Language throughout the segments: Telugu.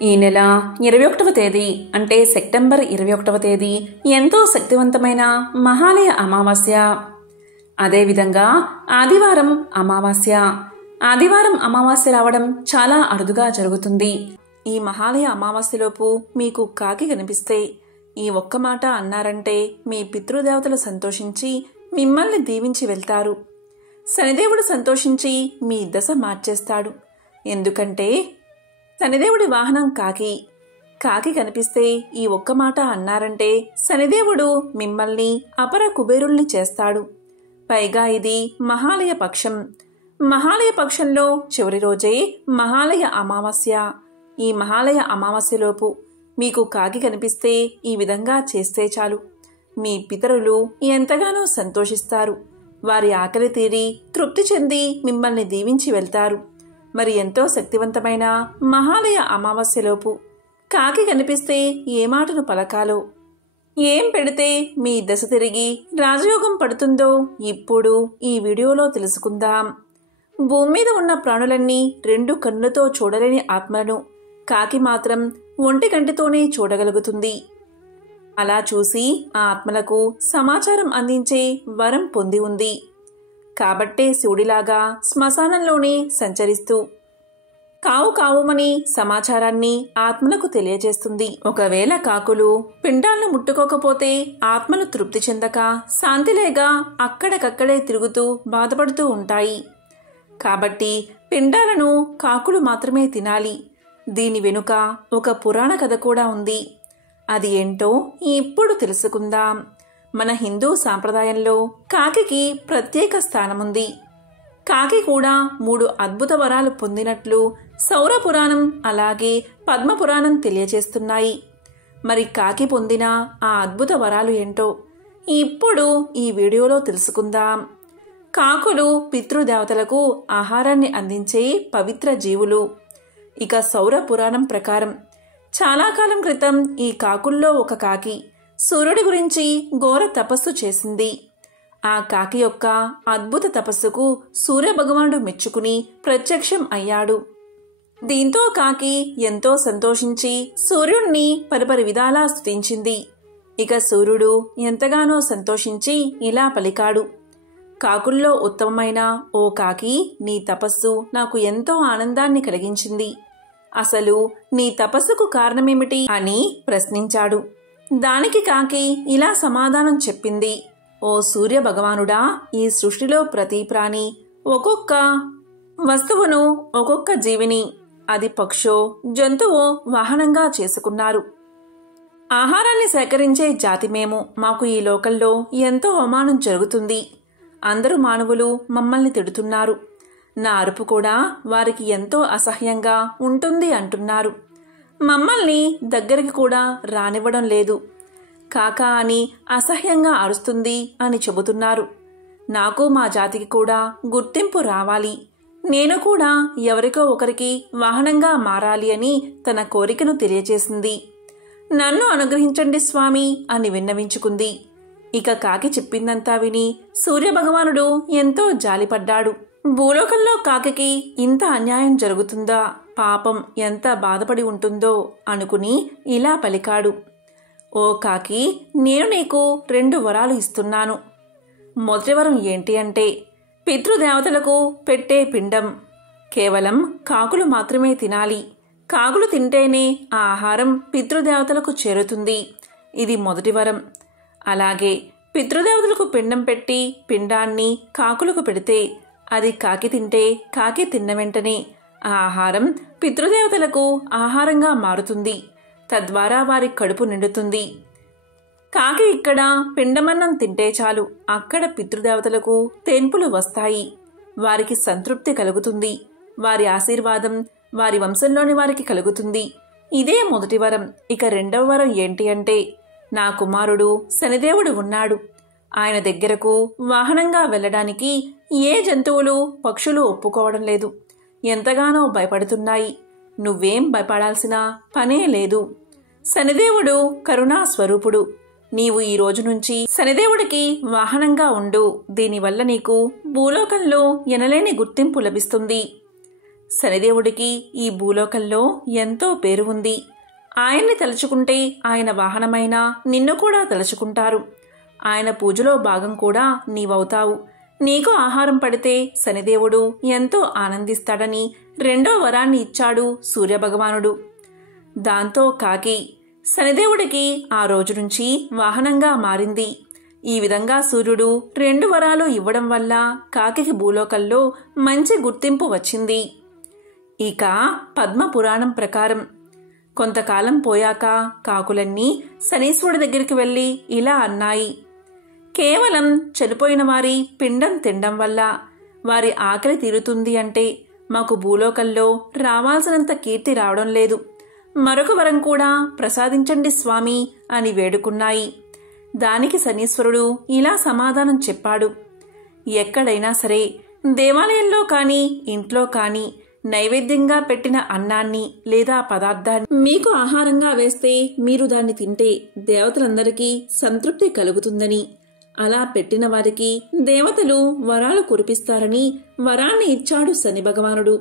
ఈ నెల 21వ తేదీ అంటే సెప్టెంబర్ 21వ తేదీ ఎంతో శక్తివంతమైన మహాలయ అమావాస్య. అదేవిధంగా ఆదివారం అమావాస్య. ఆదివారం అమావాస్య రావడం చాలా అరుదుగా జరుగుతుంది. ఈ మహాలయ అమావాస్యలోపు మీకు కాకి కనిపిస్తే ఈ ఒక్క మాట అన్నారంటే మీ పితృదేవతలు సంతోషించి మిమ్మల్ని దీవించి వెళ్తారు. శనిదేవుడు సంతోషించి మీ దశ మార్చేస్తాడు. ఎందుకంటే శనిదేవుడి వాహనం కాకి. కాకి కనిపిస్తే ఈ ఒక్క మాట అన్నారంటే శనిదేవుడు మిమ్మల్ని అపర కుబేరుల్ని చేస్తాడు. పైగా ఇది మహాలయ పక్షం. మహాలయ పక్షంలో చివరి రోజే మహాలయ అమావాస్య. ఈ మహాలయ అమావాస్యలోపు మీకు కాకి కనిపిస్తే ఈ విధంగా చేస్తే చాలు, మీ పితరులు ఎంతగానో సంతోషిస్తారు. వారి ఆకలి తీరి తృప్తి చెంది మిమ్మల్ని దీవించి వెళ్తారు. మరి ఎంతో శక్తివంతమైన మహాలయ అమావాస్యలోపు కాకి కనిపిస్తే ఏ మాటను పలకాలో, ఏం పెడితే మీ దశ తిరిగి రాజయోగం పడుతుందో ఇప్పుడు ఈ వీడియోలో తెలుసుకుందాం. భూమి మీద ఉన్న ప్రాణులన్నీ 2 కన్నులతో చూడలేని ఆత్మలను కాకి మాత్రం ఒంటి కంటితోనే చూడగలుగుతుంది. అలా చూసి ఆ ఆత్మలకు సమాచారం అందించే వరం పొంది ఉంది. కాబట్టే శివుడిలాగా శ్మశానంలోనే సంచరిస్తూ కావు కావుమని సమాచారాన్ని ఆత్మలకు తెలియజేస్తుంది. ఒకవేళ కాకులు పిండాలను ముట్టుకోకపోతే ఆత్మలు తృప్తి చెందక శాంతిలేగా అక్కడికక్కడే తిరుగుతూ బాధపడుతూ ఉంటాయి. కాబట్టి పిండాలను కాకులు మాత్రమే తినాలి. దీని వెనుక ఒక పురాణ కథ కూడా ఉంది. అది ఏంటో ఇప్పుడు తెలుసుకుందాం. మన హిందూ సాంప్రదాయంలో కాకికి ప్రత్యేక స్థానముంది. కాకి కూడా 3 అద్భుత వరాలు పొందినట్లు సౌర పురాణం అలాగే పద్మ పురాణం తెలియజేస్తున్నాయి. మరి కాకి పొందిన ఆ అద్భుత వరాలు ఏంటో ఇప్పుడు ఈ వీడియోలో తెలుసుకుందాం. కాకులు పితృదేవతలకు ఆహారాన్ని అందించే పవిత్ర జీవులు. ఇక సౌర పురాణం ప్రకారం చాలా కాలం క్రితం ఈ కాకుల్లో ఒక కాకి సూర్యుడి గురించి ఘోర తపస్సు చేసింది. ఆ కాకి యొక్క అద్భుత తపస్సుకు సూర్యభగవానుడు మెచ్చుకుని ప్రత్యక్షం అయ్యాడు. దీంతో కాకి ఎంతో సంతోషించి సూర్యుణ్ణి పరిపరి విధాలా స్తుతించింది. ఇక సూర్యుడు ఎంతగానో సంతోషించి ఇలా పలికాడు, కాకుల్లో ఉత్తమమైన ఓ కాకి, నీ తపస్సు నాకు ఎంతో ఆనందాన్ని కలిగించింది. అసలు నీ తపస్సుకు కారణమేమిటి అని ప్రశ్నించాడు. దానికి కాకి ఇలా సమాధానం చెప్పింది, ఓ సూర్య భగవానుడా, ఈ సృష్టిలో ప్రతి ప్రాణి ఒక్కొక్క వస్తువును ఒక్కొక్క జీవిని, అది పక్షో జంతువో వాహనంగా చేసుకున్నారు. ఆహారాన్ని సేకరించే జాతి మేము. మాకు ఈ లోకంలో ఎంతో అవమానం జరుగుతుంది. అందరూ మానవులు మమ్మల్ని తిడుతున్నారు. నా అరుపు కూడా వారికి ఎంతో అసహ్యంగా ఉంటుంది అంటున్నారు. మమ్మల్ని దగ్గరికి కూడా రానివ్వడం లేదు. కాకా అని అసహ్యంగా అరుస్తుంది అని చెబుతున్నారు. నాకు మా జాతికి కూడా గుర్తింపు రావాలి. నేను కూడా ఎవరికో ఒకరికి వాహనంగా మారాలి అని తన కోరికను తెలియజేసింది. నన్ను అనుగ్రహించండి స్వామి అని విన్నవించుకుంది. ఇక కాకి చెప్పిందంతా విని సూర్యభగవానుడు ఎంతో జాలిపడ్డాడు. భూలోకంలో కాకికి ఇంత అన్యాయం జరుగుతుందా, పాపం ఎంత బాధపడి ఉంటుందో అనుకుని ఇలా పలికాడు, ఓ కాకి, నేను నీకు 2 వరాలు ఇస్తున్నాను. మొదటి వరం ఏంటి అంటే పితృదేవతలకు పెట్టే పిండం కేవలం కాకులు మాత్రమే తినాలి. కాకులు తింటేనే ఆ ఆహారం పితృదేవతలకు చేరుతుంది. ఇది మొదటి వరం. అలాగే పితృదేవతలకు పిండం పెట్టి పిండాన్ని కాకులకు పెడితే అది కాకి తింటే కాకి తిన్న వెంటనే ఆ ఆహారం పితృదేవతలకు ఆహారంగా మారుతుంది. తద్వారా వారి కడుపు నిండుతుంది. కాకి ఇక్కడ పిండమన్నం తింటే చాలు, అక్కడ పితృదేవతలకు తెంపులు వస్తాయి. వారికి సంతృప్తి కలుగుతుంది. వారి ఆశీర్వాదం వారి వంశంలోని వారికి కలుగుతుంది. ఇదే మొదటి వరం. ఇక రెండవ వరం ఏంటి అంటే నా కుమారుడు శనిదేవుడు ఉన్నాడు. ఆయన దగ్గరకు వాహనంగా వెళ్ళడానికి ఏ జంతువులు పక్షులు ఒప్పుకోవడం లేదు. ఎంతగానో భయపడుతున్నాయి. నువ్వేం భయపడాల్సిన పనే లేదు. శనిదేవుడు కరుణా స్వరూపుడు. నీవు ఈ రోజు నుంచి శనిదేవుడికి వాహనంగా ఉండు. దీనివల్ల నీకు భూలోకంలో ఎనలేని గుర్తింపు లభిస్తుంది. శనిదేవుడికి ఈ భూలోకంలో ఎంతో పేరు ఉంది. ఆయన్ని తలుచుకుంటే ఆయన వాహనమైన నిన్ను కూడా తలుచుకుంటారు. ఆయన పూజలో భాగం కూడా నీవవుతావు. నీకు ఆహారం పడితే శనిదేవుడు ఎంతో ఆనందిస్తాడని రెండో వరాన్ని ఇచ్చాడు సూర్యభగవానుడు. దాంతో కాకి శనిదేవుడికి ఆ రోజు నుంచి వాహనంగా మారింది. ఈ విధంగా సూర్యుడు 2 వరాలు ఇవ్వడం వల్ల కాకికి భూలోకంలో మంచి గుర్తింపు వచ్చింది. ఇక పద్మపురాణం ప్రకారం కొంతకాలం పోయాక కాకులన్నీ శనీశ్వరుడి దగ్గరికి వెళ్ళి ఇలా అన్నాయి: కేవలం చనిపోయిన వారి పిండం తినడం వల్ల వారి ఆకలి తీరుతుంది అంటే మాకు భూలోకంలో రావాల్సినంత కీర్తి రావడం లేదు. మరొక వరం కూడా ప్రసాదించండి స్వామి అని వేడుకున్నాయి. దానికి శనీశ్వరుడు ఇలా సమాధానం చెప్పాడు: ఎక్కడైనా సరే, దేవాలయంలో కానీ ఇంట్లో కానీ నైవేద్యంగా పెట్టిన అన్నాన్ని లేదా పదార్థాన్ని మీకు ఆహారంగా వేస్తే మీరు దాన్ని తింటే దేవతలందరికీ సంతృప్తి కలుగుతుందని, అలా పెట్టిన వారికి దేవతలు వరాలు కురిపిస్తారని వరాన్ని ఇచ్చాడు శని భగవానుడు.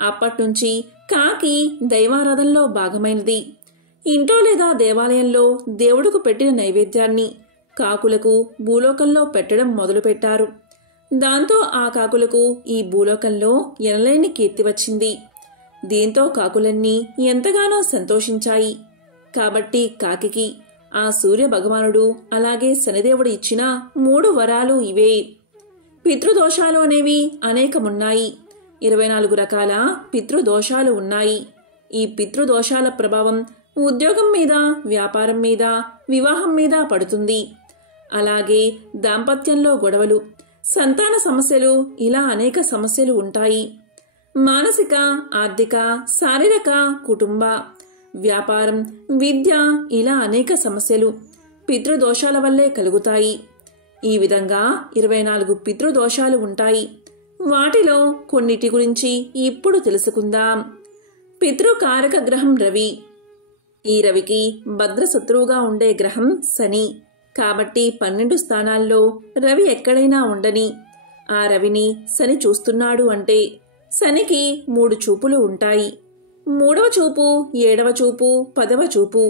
అప్పట్నుంచి కాకి దైవారాధనలో భాగమైనది. ఇంట్లో లేదా దేవాలయంలో దేవుడుకు పెట్టిన నైవేద్యాన్ని కాకులకు భూలోకంలో పెట్టడం మొదలుపెట్టారు. దాంతో ఆ కాకులకు ఈ భూలోకంలో ఎనలేని కీర్తి వచ్చింది. దీంతో కాకులన్నీ ఎంతగానో సంతోషించాయి. కాబట్టి కాకికి ఆ సూర్య భగవానుడు అలాగే శనిదేవుడు ఇచ్చిన 3 వరాలు ఇవే. పితృదోషాలు అనేవి అనేకమున్నాయి. 24 రకాల పితృదోషాలు ఉన్నాయి. ఈ పితృదోషాల ప్రభావం ఉద్యోగం మీద, వ్యాపారం మీద, వివాహం మీద పడుతుంది. అలాగే దాంపత్యంలో గొడవలు, సంతాన సమస్యలు, ఇలా అనేక సమస్యలు ఉంటాయి. మానసిక, ఆర్థిక, శారీరక, కుటుంబ, వ్యాపారం, విద్య, ఇలా అనేక సమస్యలు పితృదోషాల వల్లే కలుగుతాయి. ఈ విధంగా 24 పితృదోషాలు ఉంటాయి. వాటిలో కొన్నిటి గురించి ఇప్పుడు తెలుసుకుందాం. పితృకారక గ్రహం రవి. ఈ రవికి భద్రశత్రువుగా ఉండే గ్రహం శని. కాబట్టి 12 స్థానాల్లో రవి ఎక్కడైనా ఉండని ఆ రవిని శని చూస్తున్నాడు అంటే శనికి 3 చూపులు ఉంటాయి. 3వ చూపు, 7వ చూపు, 10వ చూపు.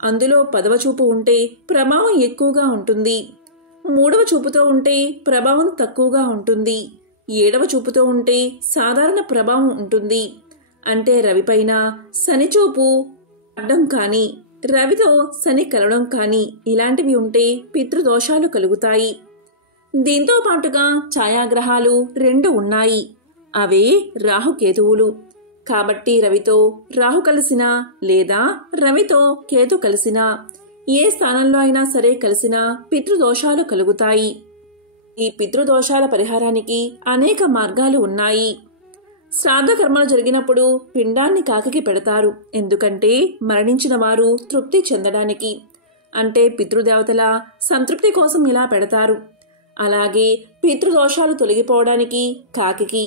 అందులో 10వ చూపు ఉంటే ప్రభావం ఎక్కువగా ఉంటుంది. 3వ చూపుతో ఉంటే ప్రభావం తక్కువగా ఉంటుంది. 7వ చూపుతో ఉంటే సాధారణ ప్రభావం ఉంటుంది. అంటే రవిపైన శని చూపు పడ్డం కానీ, రవితో శని కలవడం కానీ ఇలాంటివి ఉంటే పితృదోషాలు కలుగుతాయి. దీంతో పాటుగా ఛాయాగ్రహాలు 2 ఉన్నాయి. అవే రాహుకేతువులు. కాబట్టి రవితో రాహు కలిసినా లేదా రవితో కేతు కలిసినా, ఏ స్థానంలో అయినా సరే కలిసినా పితృదోషాలు కలుగుతాయి. ఈ పితృదోషాల పరిహారానికి అనేక మార్గాలు ఉన్నాయి. శ్రాద్ధ కర్మలు జరిగినప్పుడు పిండాన్ని కాకికి పెడతారు. ఎందుకంటే మరణించిన వారు తృప్తి చెందడానికి, అంటే పితృదేవతల సంతృప్తి కోసం ఇలా పెడతారు. అలాగే పితృదోషాలు తొలగిపోవడానికి కాకికి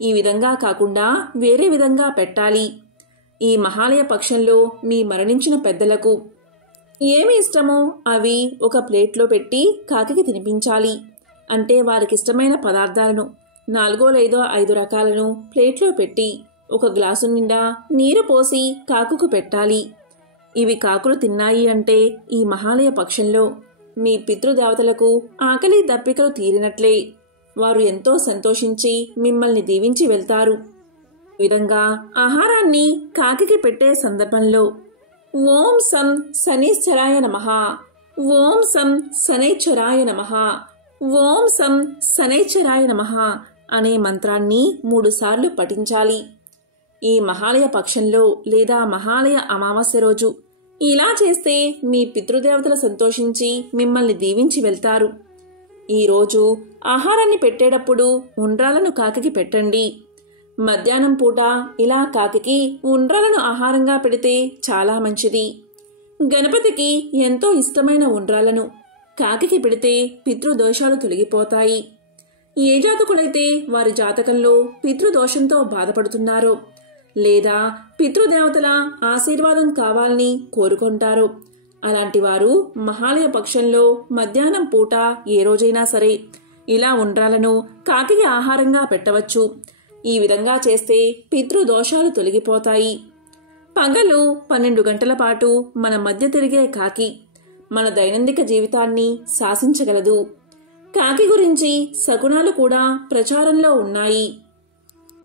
ఈ విధంగా కాకుండా వేరే విధంగా పెట్టాలి. ఈ మహాలయ పక్షంలో మీ మరణించిన పెద్దలకు ఏమి ఇష్టమో అవి ఒక ప్లేట్లో పెట్టి కాకికి తినిపించాలి. అంటే వారికిష్టమైన పదార్థాలను 4 లేదా 5 రకాలను ప్లేట్లో పెట్టి ఒక గ్లాసు నిండా నీరు పోసి కాకుకు పెట్టాలి. ఇవి కాకులు తిన్నాయి అంటే ఈ మహాలయ పక్షంలో మీ పితృదేవతలకు ఆకలి దప్పికలు తీరినట్లే. వారు ఎంతో సంతోషించి మిమ్మల్ని దీవించి వెళ్తారు. ఈ విధంగా ఆహారాన్ని కాకికి పెట్టే సందర్భంలో ఓం సం శనీశ్వరాయ నమః, ఓం సం శనైశ్వరాయ నమః, ఓం సం శనైశ్వరాయ నమః అనే మంత్రాన్ని 3 సార్లు పఠించాలి. ఈ మహాలయ పక్షంలో లేదా మహాలయ అమావాస్య రోజు ఇలా చేస్తే మీ పితృదేవతలు సంతోషించి మిమ్మల్ని దీవించి వెళ్తారు. ఈరోజు ఆహారాన్ని పెట్టేటప్పుడు ఉండ్రాలను కాకికి పెట్టండి. మధ్యాహ్నం పూట ఇలా కాకికి ఉండ్రాలను ఆహారంగా పెడితే చాలా మంచిది. గణపతికి ఎంతో ఇష్టమైన ఉండ్రాలను కాకికి పెడితే పితృదోషాలు తొలగిపోతాయి. ఏ జాతకులైతే వారి జాతకంలో పితృదోషంతో బాధపడుతున్నారో లేదా పితృదేవతల ఆశీర్వాదం కావాలని కోరుకుంటారో అలాంటి వారు మహాలయ పక్షంలో మధ్యాహ్నం పూట ఏ రోజైనా సరే ఇలా ఉండ్రాలను కాకికి ఆహారంగా పెట్టవచ్చు. ఈ విధంగా చేస్తే పితృదోషాలు తొలగిపోతాయి. పగలు 12 గంటల పాటు మన మధ్య తిరిగే కాకి మన దైనందిక జీవితాన్ని శాసించగలదు. కాకి గురించి శకునాలు కూడా ప్రచారంలో ఉన్నాయి.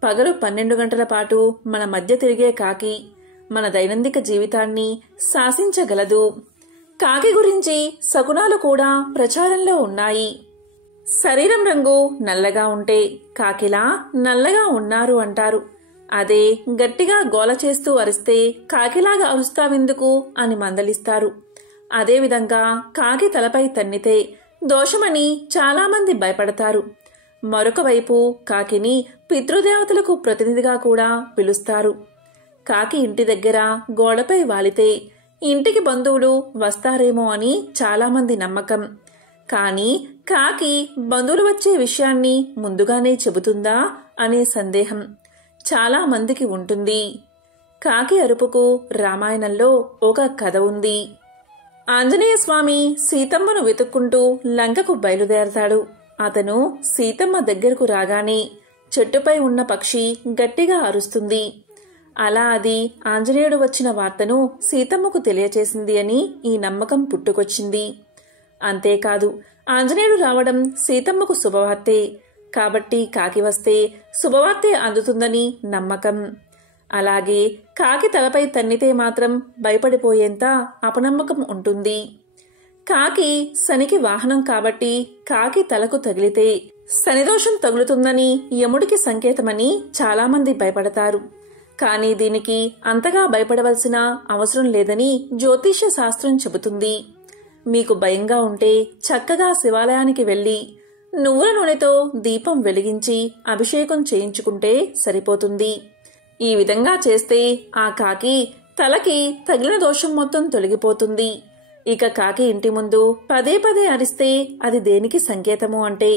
పగలు 12 గంటల పాటు మన మధ్య తిరిగే కాకి మన దైనందిక జీవితాన్ని శాసించగలదు. కాకి గురించి శకునాలు కూడా ప్రచారంలో ఉన్నాయి. శరీరం రంగు నల్లగా ఉంటే కాకిలా నల్లగా ఉన్నారు అంటారు. అదే గట్టిగా గోల చేస్తూ అరిస్తే కాకిలాగా అరుస్తావెందుకు అని మందలిస్తారు. అదేవిధంగా కాకి తలపై తన్నితే దోషమని చాలామంది భయపడతారు. మరొక వైపు కాకిని పితృదేవతలకు ప్రతినిధిగా కూడా పిలుస్తారు. కాకి ఇంటి దగ్గర గోడపై వాలితే ఇంటికి బంధువులు వస్తారేమో అని చాలామంది నమ్మకం. కానీ కాకి బంధువులు వచ్చే విషయాన్ని ముందుగానే చెబుతుందా అనే సందేహం చాలా మందికి ఉంటుంది. కాకి అరుపుకు రామాయణంలో ఒక కథ ఉంది. ఆంజనేయ స్వామి సీతమ్మను వెతుక్కుంటూ లంకకు బయలుదేరతాడు. అతను సీతమ్మ దగ్గరకు రాగానే చెట్టుపై ఉన్న పక్షి గట్టిగా అరుస్తుంది. అలా అది ఆంజనేయుడు వచ్చిన వార్తను సీతమ్మకు తెలియచేసింది అని ఈ నమ్మకం పుట్టుకొచ్చింది. అంతేకాదు, ఆంజనేయుడు రావడం సీతమ్మకు శుభవార్తే కాబట్టి కాకి వస్తే శుభవార్తే అందుతుందని నమ్మకం. అలాగే కాకి తలపై తన్నితే మాత్రం భయపడిపోయేంత అపనమ్మకం ఉంటుంది. కాకి శనికి వాహనం కాబట్టి కాకి తలకు తగిలితే శనిదోషం తగులుతుందని యముడికి సంకేతమని చాలామంది భయపడతారు. కానీ దీనికి అంతగా భయపడవలసిన అవసరం లేదని జ్యోతిష్య శాస్త్రం చెబుతుంది. మీకు భయంగా ఉంటే చక్కగా శివాలయానికి వెళ్లి నువ్వుల నూనెతో దీపం వెలిగించి అభిషేకం చేయించుకుంటే సరిపోతుంది. ఈ విధంగా చేస్తే ఆ కాకి తలకి తగిలిన దోషం మొత్తం తొలగిపోతుంది. ఇక కాకి ఇంటి ముందు పదే పదే అరిస్తే అది దేనికి సంకేతము అంటే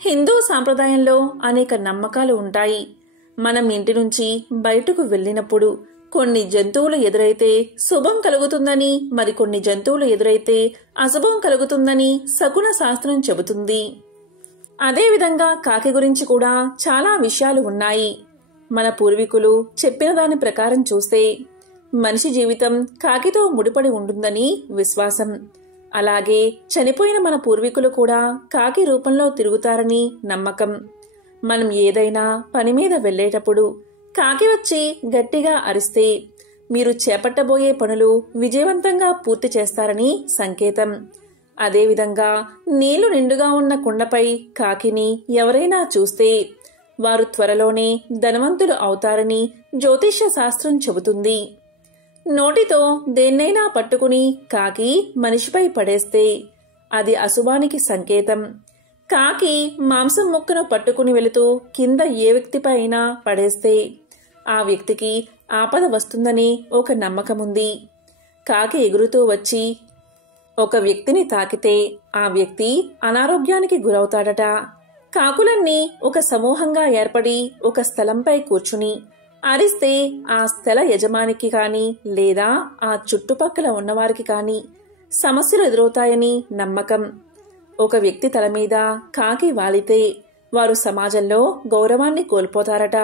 హిందూ సాంప్రదాయంలో అనేక నమ్మకాలు ఉంటాయి. మనం ఇంటి నుంచి బయటకు వెళ్ళినప్పుడు కొన్ని జంతువులు ఎదురైతే శుభం కలుగుతుందని, మరికొన్ని జంతువులు ఎదురైతే అశుభం కలుగుతుందని శకున శాస్త్రం చెబుతుంది. అదేవిధంగా కాకి గురించి కూడా చాలా విషయాలు ఉన్నాయి. మన పూర్వీకులు చెప్పిన దాని ప్రకారం చూస్తే మనిషి జీవితం కాకితో ముడిపడి ఉంటుందని విశ్వాసం. అలాగే చనిపోయిన మన పూర్వీకులు కూడా కాకి రూపంలో తిరుగుతారని నమ్మకం. మనం ఏదైనా పని మీద వెళ్లేటప్పుడు కాకి వచ్చి గట్టిగా అరిస్తే మీరు చేపట్టబోయే పనులు విజయవంతంగా పూర్తి చేస్తారని సంకేతం. అదేవిధంగా నీళ్లు నిండుగా ఉన్న కుండపై కాకిని ఎవరైనా చూస్తే వారు త్వరలోనే ధనవంతులు అవుతారని జ్యోతిష్య శాస్త్రం చెబుతుంది. నోటితో దేన్నైనా పట్టుకుని కాకి మనిషిపై పడేస్తే అది అశుభానికి సంకేతం. కాకి మాంసం ముక్కను పట్టుకుని వెళుతూ కింద ఏ వ్యక్తిపై అయినా పడేస్తే ఆ వ్యక్తికి ఆపద వస్తుందని ఒక నమ్మకముంది. కాకి ఎగురుతూ వచ్చి ఒక వ్యక్తిని తాకితే ఆ వ్యక్తి అనారోగ్యానికి గురవుతాడట. కాకులన్నీ ఒక సమూహంగా ఏర్పడి ఒక స్థలంపై కూర్చుని అరిస్తే ఆ స్థల యజమానికి కాని లేదా ఆ చుట్టుపక్కల ఉన్నవారికి కాని సమస్యలు ఎదురవుతాయని నమ్మకం. ఒక వ్యక్తి తల మీద కాకి వాలితే వారు సమాజంలో గౌరవాన్ని కోల్పోతారట.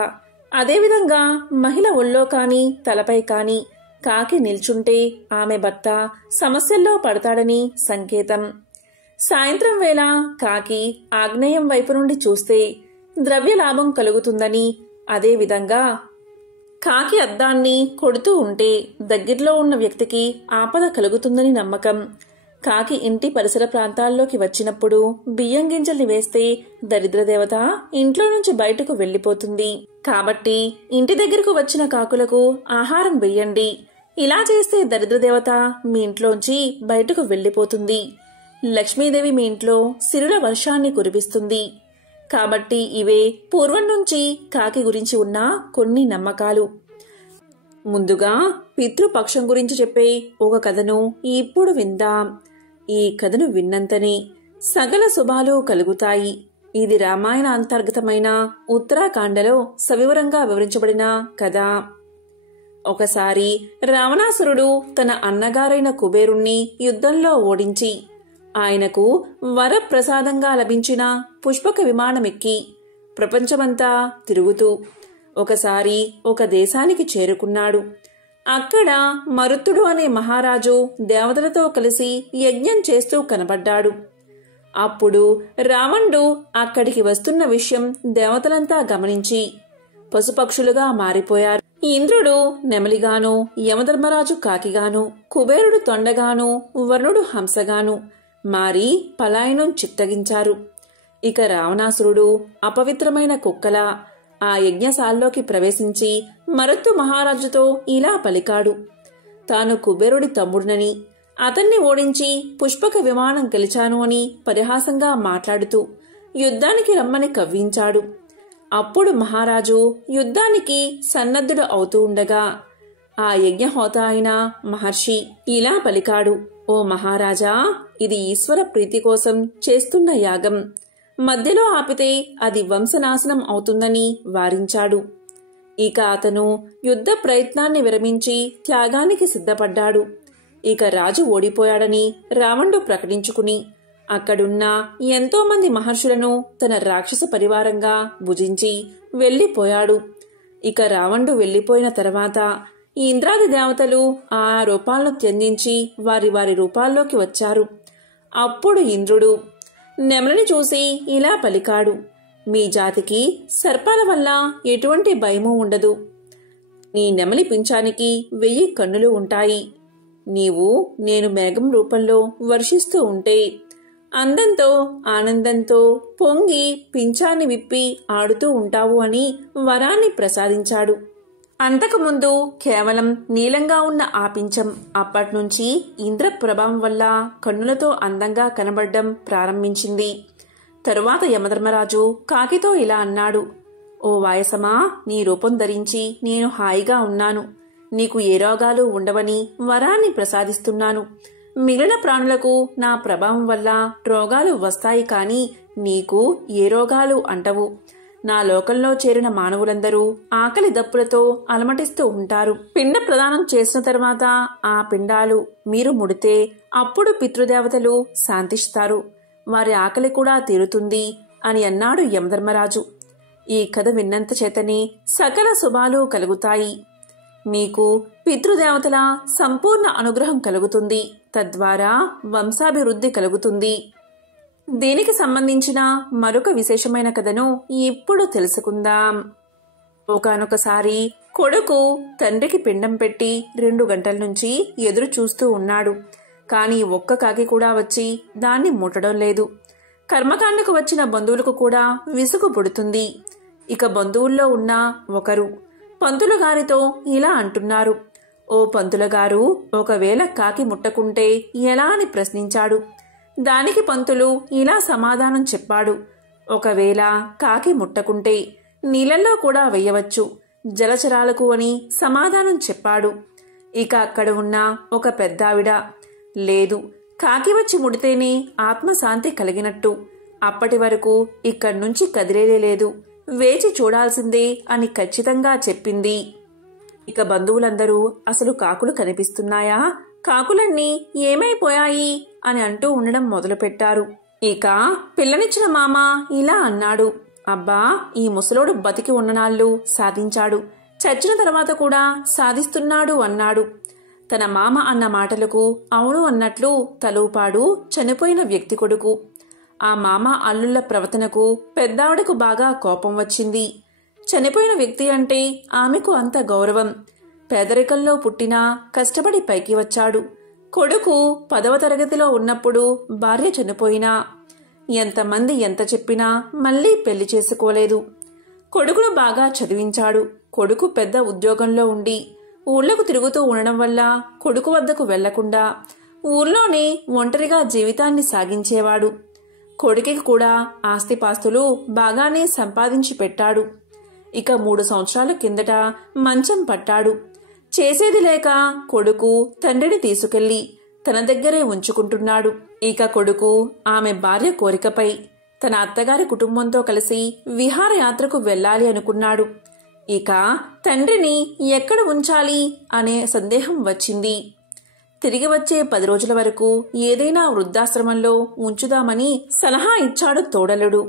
అదేవిధంగా మహిళ ఒళ్ళో కాని తలపై కాని కాకి నిల్చుంటే ఆమె భర్త సమస్యల్లో పడతాడని సంకేతం. సాయంత్రం వేళ కాకి ఆగ్నేయం వైపు నుండి చూస్తే ద్రవ్య లాభం కలుగుతుందని, అదేవిధంగా కాకి అద్దాన్ని కొడుతూ ఉంటే దగ్గరలో ఉన్న వ్యక్తికి ఆపద కలుగుతుందని నమ్మకం. కాకి ఇంటి పరిసర ప్రాంతాల్లోకి వచ్చినప్పుడు బియ్యం గింజల్ని వేస్తే దరిద్రదేవత ఇంట్లో నుంచి బయటకు వెళ్లిపోతుంది. కాబట్టి ఇంటి దగ్గరకు వచ్చిన కాకులకు ఆహారం వెయ్యండి. ఇలా చేస్తే దరిద్రదేవత మీ ఇంట్లోంచి బయటకు వెళ్లిపోతుంది. లక్ష్మీదేవి మీ ఇంట్లో సిరుల వర్షాన్ని కురిపిస్తుంది. కాబట్టి ఇవే పూర్వం నుంచి కాకి గురించి ఉన్న కొన్ని నమ్మకాలు. ముందుగా పితృపక్షం గురించి చెప్పే ఒక కథను ఇప్పుడు విందాం. ఈ కథను విన్నంతనే సకల శుభాలు కలుగుతాయి. ఇది రామాయణ అంతర్గతమైన ఉత్తరాఖండలో సవివరంగా వివరించబడిన కథ. ఒకసారి రావణాసురుడు తన అన్నగారైన కుబేరుణ్ణి యుద్ధంలో ఓడించి ఆయనకు వరప్రసాదంగా లభించిన పుష్పక విమానమెక్కి ప్రపంచమంతా తిరుగుతూ ఒకసారి ఒక దేశానికి చేరుకున్నాడు. అక్కడ మరుత్తుడు అనే మహారాజు దేవతలతో కలిసి యజ్ఞం చేస్తూ కనబడ్డాడు. అప్పుడు రావణుడు అక్కడికి వస్తున్న విషయం దేవతలంతా గమనించి పశుపక్షులుగా మారిపోయారు. ఇంద్రుడు నెమలిగాను, యమధర్మరాజు కాకిగాను, కుబేరుడు తొండగాను, వరుణుడు హంసగాను మారి పలాయనం చిత్తగించారు. ఇక రావణాసురుడు అపవిత్రమైన కుక్కలా ఆ యజ్ఞశాలలోకి ప్రవేశించి మరుత్తు మహారాజుతో ఇలా పలికాడు. తాను కుబేరుడి తమ్ముడినని, అతన్ని ఓడించి పుష్పక విమానం గెలిచాను అని పరిహాసంగా మాట్లాడుతూ యుద్ధానికి రమ్మని కవ్వించాడు. అప్పుడు మహారాజు యుద్ధానికి సన్నద్ధుడు అవుతూ ఉండగా ఆ యజ్ఞహోత అయిన మహర్షి ఇలా పలికాడు. ఓ మహారాజా, ఇది ఈశ్వర ప్రీతి కోసం చేస్తున్న యాగం. మధ్యలో ఆపితే అది వంశనాశనం అవుతుందని వారించాడు. ఇక అతను యుద్ధ ప్రయత్నాన్ని విరమించి త్యాగానికి సిద్ధపడ్డాడు. ఇక రాజు ఓడిపోయాడని రావణుడు ప్రకటించుకుని అక్కడున్న ఎంతోమంది మహర్షులను తన రాక్షస పరివారంగా భుజించి వెళ్లిపోయాడు. ఇక రావణుడు వెళ్లిపోయిన తర్వాత ఇంద్రాది దేవతలు ఆ రూపాలను త్యజించి వారి వారి రూపాల్లోకి వచ్చారు. అప్పుడు ఇంద్రుడు నెమలిని చూసి ఇలా పలికాడు. మీ జాతికి సర్పాల వల్ల ఎటువంటి భయమూ ఉండదు. నీ నెమలి పింఛానికి 1000 కన్నులు ఉంటాయి. నీవు నేను మేఘం రూపంలో వర్షిస్తూ ఉంటే అందంతో ఆనందంతో పొంగి పింఛాన్ని విప్పి ఆడుతూ ఉంటావు అని వరాన్ని ప్రసాదించాడు. అంతకుముందు కేవలం నీలంగా ఉన్న ఆ పింఛం అప్పట్నుంచి ఇంద్ర ప్రభావం వల్ల కన్నులతో అందంగా కనబడడం ప్రారంభించింది. తరువాత యమధర్మరాజు కాకితో ఇలా అన్నాడు. ఓ వాయసమా, నీ రూపం ధరించి నేను హాయిగా ఉన్నాను. నీకు ఏ రోగాలు ఉండవని వరాన్ని ప్రసాదిస్తున్నాను. మిగిలిన ప్రాణులకు నా ప్రభావం వల్ల రోగాలు వస్తాయి, కాని నీకు ఏ రోగాలు అంటవు. నా లోకంలో చేరిన మానవులందరూ ఆకలి దప్పులతో అలమటిస్తూ ఉంటారు. పిండ ప్రదానం చేసిన తర్వాత ఆ పిండాలు మీరు ముడితే అప్పుడు పితృదేవతలు శాంతిస్తారు. వారి ఆకలి కూడా తీరుతుంది అని అన్నాడు యమధర్మరాజు. ఈ కథ విన్నంత చేతనే సకల శుభాలు కలుగుతాయి. మీకు పితృదేవతల సంపూర్ణ అనుగ్రహం కలుగుతుంది. తద్వారా వంశాభివృద్ధి కలుగుతుంది. దీనికి సంబంధించిన మరొక విశేషమైన కథను ఇప్పుడు తెలుసుకుందాం. ఒకానొకసారి కొడుకు తండ్రికి పిండం పెట్టి 2 గంటల నుంచి ఎదురు చూస్తూ ఉన్నాడు. కాని ఒక్క కాకి కూడా వచ్చి దాన్ని ముట్టడం లేదు. కర్మకాండకు వచ్చిన బంధువులకు కూడా విసుగు పుడుతుంది. ఇక బంధువుల్లో ఉన్న ఒకరు పంతులు గారితో ఇలా అంటున్నారు. ఓ పంతుల గారు, ఒకవేళ కాకి ముట్టకుంటే ఎలా అని ప్రశ్నించాడు. దానికి పంతులు ఇలా సమాధానం చెప్పాడు. ఒకవేళ కాకి ముట్టకుంటే నీళ్ళల్లో కూడా వెయ్యవచ్చు, జలచరాలకు అని సమాధానం చెప్పాడు. ఇక అక్కడ ఉన్న ఒక పెద్దావిడ, లేదు, కాకి వచ్చి ముడితేనే ఆత్మశాంతి కలిగినట్టు. అప్పటి వరకు ఇక్కడ్నుంచి కదిలేదే లేదు, వేచి చూడాల్సిందే అని ఖచ్చితంగా చెప్పింది. ఇక బంధువులందరూ అసలు కాకులు కనిపిస్తున్నాయా, కాకులన్నీ ఏమైపోయాయి అని అంటూ ఉండడం మొదలుపెట్టారు. ఇక పిల్లనిచ్చిన మామ ఇలా అన్నాడు. అబ్బా, ఈ ముసలోడు బతికి ఉన్ననాళ్ళు సాధించాడు, చచ్చిన తర్వాత కూడా సాధిస్తున్నాడు అన్నాడు. తన మామ అన్న మాటలకు అవును అన్నట్లు తలూపాడు చనిపోయిన వ్యక్తి కొడుకు. ఆ మామ అల్లుళ్ల ప్రవర్తనకు పెద్దావిడకు బాగా కోపం వచ్చింది. చనిపోయిన వ్యక్తి అంటే ఆమెకు అంత గౌరవం. పేదరికంలో పుట్టినా కష్టపడి పైకి వచ్చాడు. కొడుకు 10వ తరగతిలో ఉన్నప్పుడు భార్య చనిపోయినా ఎంతమంది ఎంత చెప్పినా మళ్లీ పెళ్లి చేసుకోలేదు. కొడుకును బాగా చదివించాడు. కొడుకు పెద్ద ఉద్యోగంలో ఉండి ఊళ్లకు తిరుగుతూ ఉండడం వల్ల కొడుకు వద్దకు వెళ్లకుండా ఊర్లోనే ఒంటరిగా జీవితాన్ని సాగించేవాడు. కొడుకుకి కూడా ఆస్తిపాస్తులు బాగానే సంపాదించి పెట్టాడు. ఇక 3 సంవత్సరాల కిందట మంచం పట్టాడు. చేసేది లేక కొడుకు తండ్రిని తీసుకెళ్లి తన దగ్గరే ఉంచుకుంటున్నాడు. ఇక కొడుకు ఆమె భార్య కోరికపై తన అత్తగారి కుటుంబంతో కలిసి విహారయాత్రకు వెళ్లాలి అనుకున్నాడు. ఇక తండ్రిని ఎక్కడ ఉంచాలి అనే సందేహం వచ్చింది. తిరిగి వచ్చే 10 రోజుల వరకు ఏదైనా వృద్ధాశ్రమంలో ఉంచుదామని సలహా ఇచ్చాడు తోడలుడు.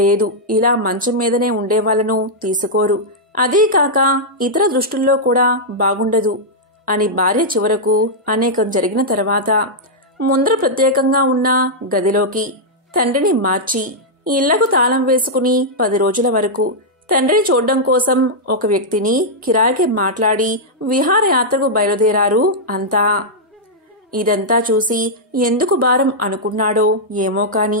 లేదు, ఇలా మంచం మీదనే ఉండేవాళ్లను తీసుకోరు, అదీ కాక ఇతర దృష్టుల్లో కూడా బాగుండదు అని భార్య చివరకు అనేకం జరిగిన తర్వాత ముందర ప్రత్యేకంగా ఉన్న గదిలోకి తండ్రిని మార్చి ఇళ్లకు తాళం వేసుకుని 10 రోజుల వరకు తండ్రిని చూడ్డం కోసం ఒక వ్యక్తిని కిరాయికి మాట్లాడి విహారయాత్రకు బయలుదేరారు అంతా. ఇదంతా చూసి ఎందుకు భారం అనుకున్నాడో ఏమో కాని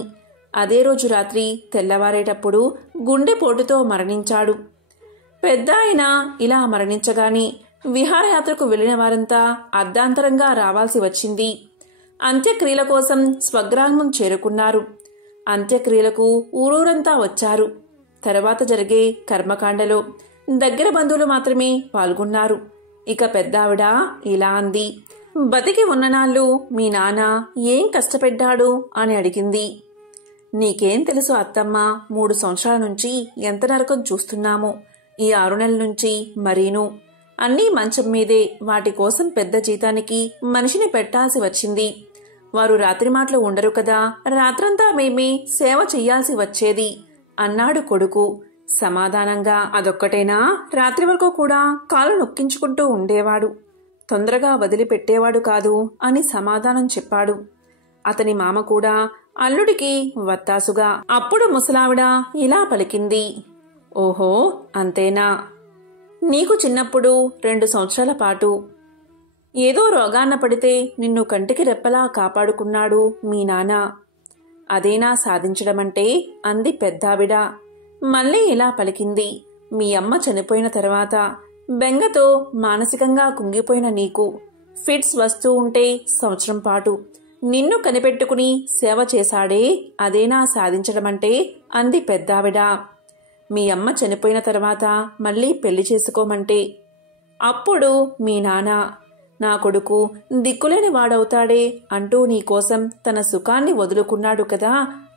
అదే రోజు రాత్రి తెల్లవారేటప్పుడు గుండెపోటుతో మరణించాడు. పెద్ద ఆయన ఇలా మరణించగానే విహారయాత్రకు వెళ్లిన వారంతా అర్ధాంతరంగా రావాల్సి వచ్చింది. అంత్యక్రియల కోసం స్వగ్రామం చేరుకున్నారు. అంత్యక్రియలకు ఊరూరంతా వచ్చారు. తర్వాత జరిగే కర్మకాండలో దగ్గర బంధువులు మాత్రమే పాల్గొన్నారు. ఇక పెద్దావిడ ఇలా అంది, బతికి ఉన్ననాళ్ళు మీ నాన్న ఏం కష్టపెట్టాడు అని అడిగింది. నీకేం తెలుసు అత్తమ్మ, 3 సంవత్సరాల నుంచి ఎంత నరకం చూస్తున్నామో, ఈ 6 నెలల నుంచి మరీను. అన్నీ మంచం మీదే, వాటి కోసం పెద్ద జీతానికి మనిషిని పెట్టాల్సి వచ్చింది. వారు రాత్రి మాటలు ఉండరు కదా, రాత్రంతా మేమే సేవ చెయ్యాల్సి వచ్చేది అన్నాడు కొడుకు సమాధానంగా. అదొక్కటేనా, రాత్రి వరకు కూడా కాలు నొక్కించుకుంటూ ఉండేవాడు, తొందరగా వదిలిపెట్టేవాడు కాదు అని సమాధానం చెప్పాడు. అతని మామ కూడా అల్లుడికి వత్తాసుగా. అప్పుడు ముసలావిడ ఇలా పలికింది, ఓహో అంతేనా, నీకు చిన్నప్పుడు 2 సంవత్సరాల పాటు ఏదో రోగాన్న పడితే నిన్ను కంటికి రెప్పలా కాపాడుకున్నాడు మీ నాన్న, అదేనా సాధించడమంటే అంది పెద్దావిడ. మళ్ళీ ఇలా పలికింది, మీ అమ్మ చనిపోయిన తర్వాత బెంగతో మానసికంగా కుంగిపోయిన నీకు ఫిట్స్ వస్తూ ఉంటే సంవత్సరం పాటు నిన్ను కనిపెట్టుకుని సేవ చేశాడే, అదేనా సాధించడమంటే అంది పెద్దావిడ. మీ అమ్మ చనిపోయిన తర్వాత మళ్ళీ పెళ్లి చేసుకోమంటే అప్పుడు మీ నాన్న, నా కొడుకు దిక్కులేని వాడవుతాడే అంటూ నీకోసం తన సుఖాన్ని వదులుకున్నాడు కదా,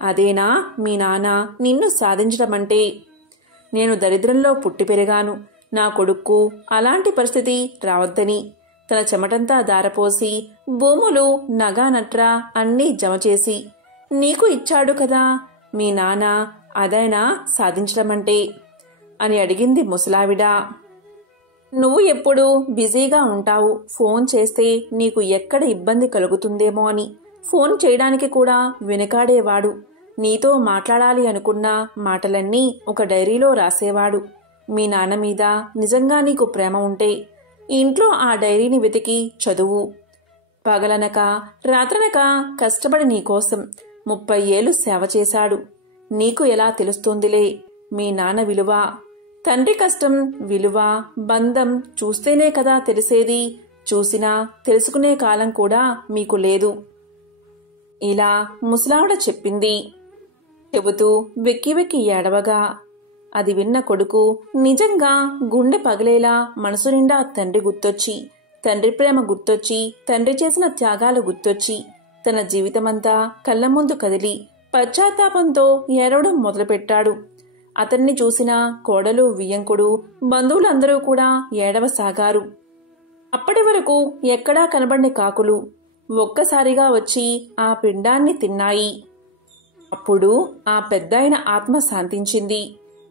అదేనా మీ నాన్న నిన్ను సాధించడమంటే. నేను దరిద్రంలో పుట్టి పెరిగాను, నా కొడుక్కు అలాంటి పరిస్థితి రావద్దని తన చెమటంతా దారపోసి భూములు నగానట్రా అన్నీ జమచేసి నీకు ఇచ్చాడు కదా మీ నాన్న, అదైనా సాధించడమంటే అని అడిగింది ముసలావిడ. నువ్వు ఎప్పుడు బిజీగా ఉంటావు, ఫోన్ చేస్తే నీకు ఎక్కడ ఇబ్బంది కలుగుతుందేమో అని ఫోన్ చేయడానికి కూడా వెనుకాడేవాడు. నీతో మాట్లాడాలి అనుకున్న మాటలన్నీ ఒక డైరీలో రాసేవాడు. మీ నాన్న మీద నిజంగా నీకు ప్రేమ ఉంటే ఇంట్లో ఆ డైరీని వెతికి చదువు. పగలనక రాత్రనక కష్టపడి నీకోసం 30 ఏళ్లు సేవ చేశాడు. నీకు ఎలా తెలుస్తుందిలే మీ నాన్న విలువ, తండ్రి కష్టం విలువ, బంధం చూస్తేనే కదా తెలిసేది, చూసినా తెలుసుకునే కాలం కూడా మీకు లేదు. ఇలా ముసలావిడ చెప్పింది. చెబుతూ వెక్కి వెక్కి ఏడవగా అది విన్న కొడుకు నిజంగా గుండె పగిలేలా మనసు నిండా తండ్రి గుర్తొచ్చి, తండ్రి ప్రేమ గుర్తొచ్చి, తండ్రి చేసిన త్యాగాలు గుర్తొచ్చి తన జీవితమంతా కళ్ల ముందు కదిలి పశ్చాత్తాపంతో ఏడవడం మొదలుపెట్టాడు. అతన్ని చూసిన కోడలు వియ్యంకుడు బంధువులందరూ కూడా ఏడవసాగారు. అప్పటి వరకు ఎక్కడా కనబడిన కాకులు ఒక్కసారిగా వచ్చి ఆ పిండాన్ని తిన్నాయి. అప్పుడు ఆ పెద్దాయన ఆత్మ శాంతించింది.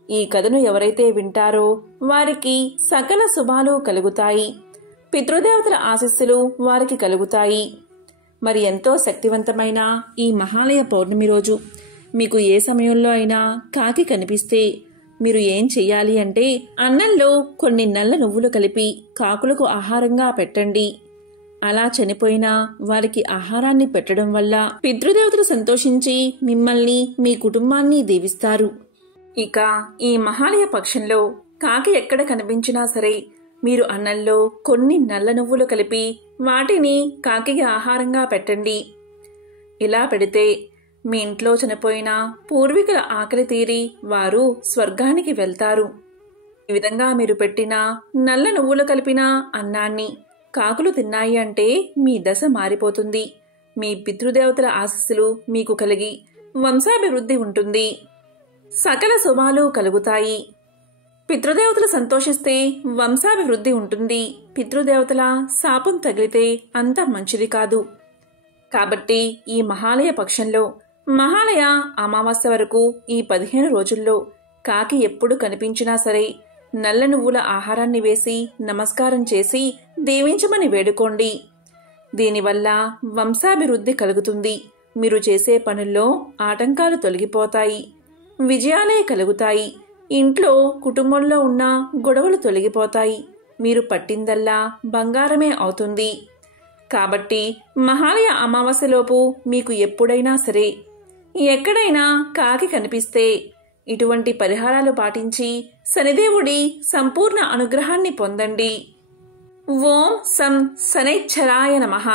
ఈ కథను ఎవరైతే వింటారో వారికి సకల శుభాలు కలుగుతాయి, పితృదేవతల ఆశీస్సులు వారికి కలుగుతాయి. మరి ఎంతో శక్తివంతమైన ఈ మహాలయ పౌర్ణమి రోజు మీకు ఏ సమయంలో అయినా కాకి కనిపిస్తే మీరు ఏం చెయ్యాలి అంటే అన్నంలో కొన్ని నల్ల నువ్వులు కలిపి కాకులకు ఆహారంగా పెట్టండి. అలా చనిపోయినా వారికి ఆహారాన్ని పెట్టడం వల్ల పితృదేవతలు సంతోషించి మిమ్మల్ని మీ కుటుంబాన్ని దీవిస్తారు. ఇక ఈ మహాలయ పక్షంలో కాకి ఎక్కడ కనిపించినా సరే మీరు అన్నంలో కొన్ని నల్ల నువ్వులు కలిపి వాటిని కాకికి ఆహారంగా పెట్టండి. ఇలా పెడితే మీ ఇంట్లో చనిపోయిన పూర్వీకుల ఆకలి తీరి వారు స్వర్గానికి వెళ్తారు. ఈ విధంగా మీరు పెట్టిన నల్ల నువ్వులు కలిపిన అన్నాన్ని కాకులు తిన్నాయి అంటే మీ దశ మారిపోతుంది. మీ పితృదేవతల ఆశీస్సులు మీకు కలిగి వంశాభివృద్ధి ఉంటుంది, సకల శుభాలు కలుగుతాయి. పితృదేవతలు సంతోషిస్తే వంశాభివృద్ధి ఉంటుంది. పితృదేవతల శాపం తగిలితే అంత మంచిది కాదు. కాబట్టి ఈ మహాలయ పక్షంలో మహాలయ అమావాస్య వరకు ఈ 15 రోజుల్లో కాకి ఎప్పుడు కనిపించినా సరే నల్ల నువ్వుల ఆహారాన్ని వేసి నమస్కారం చేసి దీవించమని వేడుకోండి. దీనివల్ల వంశాభివృద్ధి కలుగుతుంది. మీరు చేసే పనుల్లో ఆటంకాలు తొలగిపోతాయి, విజయాలే కలుగుతాయి. ఇంట్లో కుటుంబంలో ఉన్న గొడవలు తొలగిపోతాయి. మీరు పట్టిందల్లా బంగారమే అవుతుంది. కాబట్టి మహాలయ అమావాస్యలోపు మీకు ఎప్పుడైనా సరే ఎక్కడైనా కాకి కనిపిస్తే ఇటువంటి పరిహారాలు పాటించి శనిదేవుడి సంపూర్ణ అనుగ్రహాన్ని పొందండి. ఓం సం శనైశ్చరాయ నమః.